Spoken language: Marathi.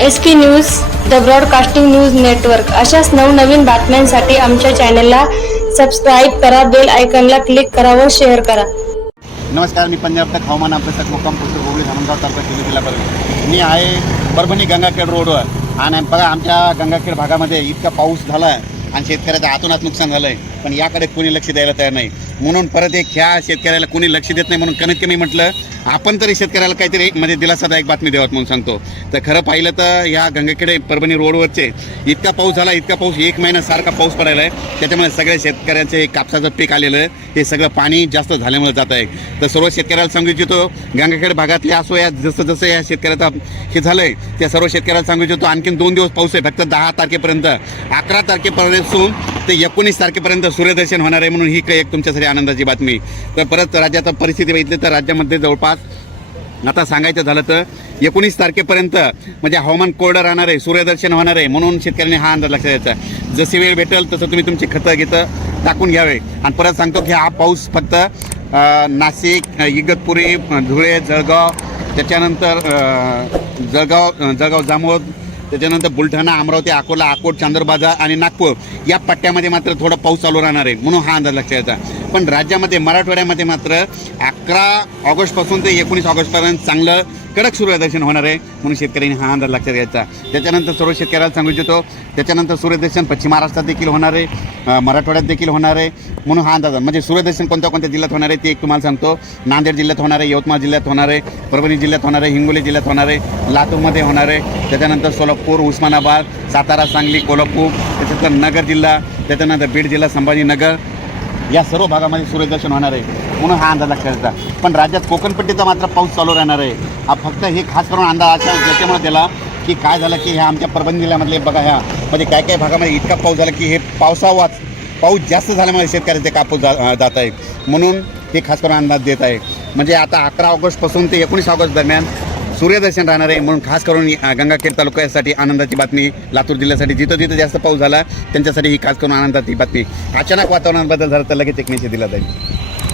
S P news the broadcasting news network. अशाच नवनवीन बातम्यांसाठी आमच्या चॅनलला सबस्क्राईब करा बेल आयकनला क्लिक करा व शेअर करा. नमस्कार मी पंजाब तक हवामान अभ्यासक मुक्काम पुस्तक गोगळी धामणगाव तालुका जिल्हा जिल्हा परभणी मी आहे परभणी गंगाखेड रोडवर. आणि बघा आमच्या गंगाखेड भागामध्ये इतका पाऊस झाला आहे आणि शेतकऱ्याचं आतोनात नुकसान झालं आहे पण याकडे कोणी लक्ष द्यायला तयार नाही. म्हणून परत एक ह्या शेतकऱ्याला कोणी लक्ष देत नाही म्हणून कमीत कमी म्हटलं आपण तरी शेतकऱ्याला काहीतरी म्हणजे दिलासादायक बातमी द्यावत म्हणून सांगतो. तर खरं पाहिलं तर ह्या गंगाखेडे परभणी रोडवरचे इतका पाऊस झाला इतका पाऊस एक महिना सारखा पाऊस पडायला आहे. त्याच्यामुळे सगळ्या शेतकऱ्यांचे कापसाचं पीक आलेलं आहे. हे सगळं पाणी जास्त झाल्यामुळे जात आहे. तर सर्व शेतकऱ्याला सांगू इच्छितो गंगाखेड भागातले असो या जसं जसं या शेतकऱ्याचा हे झालं आहे त्या सर्व शेतकऱ्याला सांगू इच्छितो आणखीन दोन दिवस पाऊस आहे फक्त दहा तारखेपर्यंत. अकरा तारखेपर्यंत तर एकोणीस तारखेपर्यंत सूर्यदर्शन होणार आहे म्हणून ही काही एक तुमच्यासाठी आनंदाची बातमी. तर परत राज्यात परिस्थिती बघितली तर राज्यामध्ये जवळपास आता सांगायचं झालं तर एकोणीस तारखेपर्यंत म्हणजे हवामान कोरडं राहणार आहे सूर्यदर्शन होणार आहे म्हणून शेतकऱ्यांनी हा अंदाज लक्षात द्यायचा जशी वेळ भेटेल तसं तुम्ही तुमची खतं घेतं टाकून घ्यावे. आणि परत सांगतो की हा पाऊस फक्त नाशिक इगतपुरी धुळे जळगाव त्याच्यानंतर जळगाव जळगाव जामोद त्याच्यानंतर बुलढाणा अमरावती अकोला अकोट चांदूरबाजार आणि नागपूर या पट्ट्यामध्ये मात्र थोडा पाऊस चालू राहणार आहे म्हणून हा अंदाज लक्षात येतात पण राज्यामध्ये मराठवाड्यामध्ये मात्र अकरा ऑगस्टपासून ते एकोणीस ऑगस्टपर्यंत चांगलं कडक सूर्यदर्शन होणार आहे म्हणून शेतकऱ्यांनी हा अंदाज लक्षात घ्यायचा. त्याच्यानंतर सर्व शेतकऱ्याला सांगू इच्छितो त्याच्यानंतर सूर्यदर्शन पश्चिम महाराष्ट्रात देखील होणार आहे मराठवाड्यात देखील होणार आहे म्हणून हा अंदाज म्हणजे सूर्यदर्शन कोणत्या कोणत्या जिल्ह्यात होणार आहे ते एक तुम्हाला सांगतो. नांदेड जिल्ह्यात होणार आहे यवतमाळ जिल्ह्यात होणार आहे परभणी जिल्ह्यात होणार आहे हिंगोली जिल्ह्यात होणार आहे लातूरमध्ये होणार आहे. त्याच्यानंतर सोलापूर उस्मानाबाद सातारा सांगली कोल्हापूर त्याच्यानंतर नगर जिल्हा त्याच्यानंतर बीड जिल्हा संभाजीनगर या सर्व भागामध्ये सूर्यदर्शन होणार आहे. म्हणून हा अंदाज लक्षात येतात पण राज्यात कोकणपट्टीचा मात्र पाऊस चालू राहणार आहे. हा फक्त हे खास करून अंदाज असा ज्याच्यामुळे दिला की काय झालं की ह्या आमच्या परभणी जिल्ह्यामधले बघा ह्या म्हणजे काय काय भागामध्ये इतका पाऊस झाला की हे पावसावाच पाऊस जास्त झाल्यामुळे शेतकऱ्याचे कापूस जा जात आहे म्हणून हे खास करून अंदाज देत आहे. म्हणजे आता अकरा ऑगस्टपासून ते एकोणीस ऑगस्ट दरम्यान सूर्यदर्शन राहणार आहे म्हणून खास करून गंगाखेड तालुक्यासाठी आनंदाची बातमी लातूर जिल्ह्यासाठी जिथं जिथं जास्त पाऊस झाला त्यांच्यासाठी ही खास करून आनंदाची बातमी. अचानक वातावरणात बदल झाला तर लगेच एक दिला जाईल.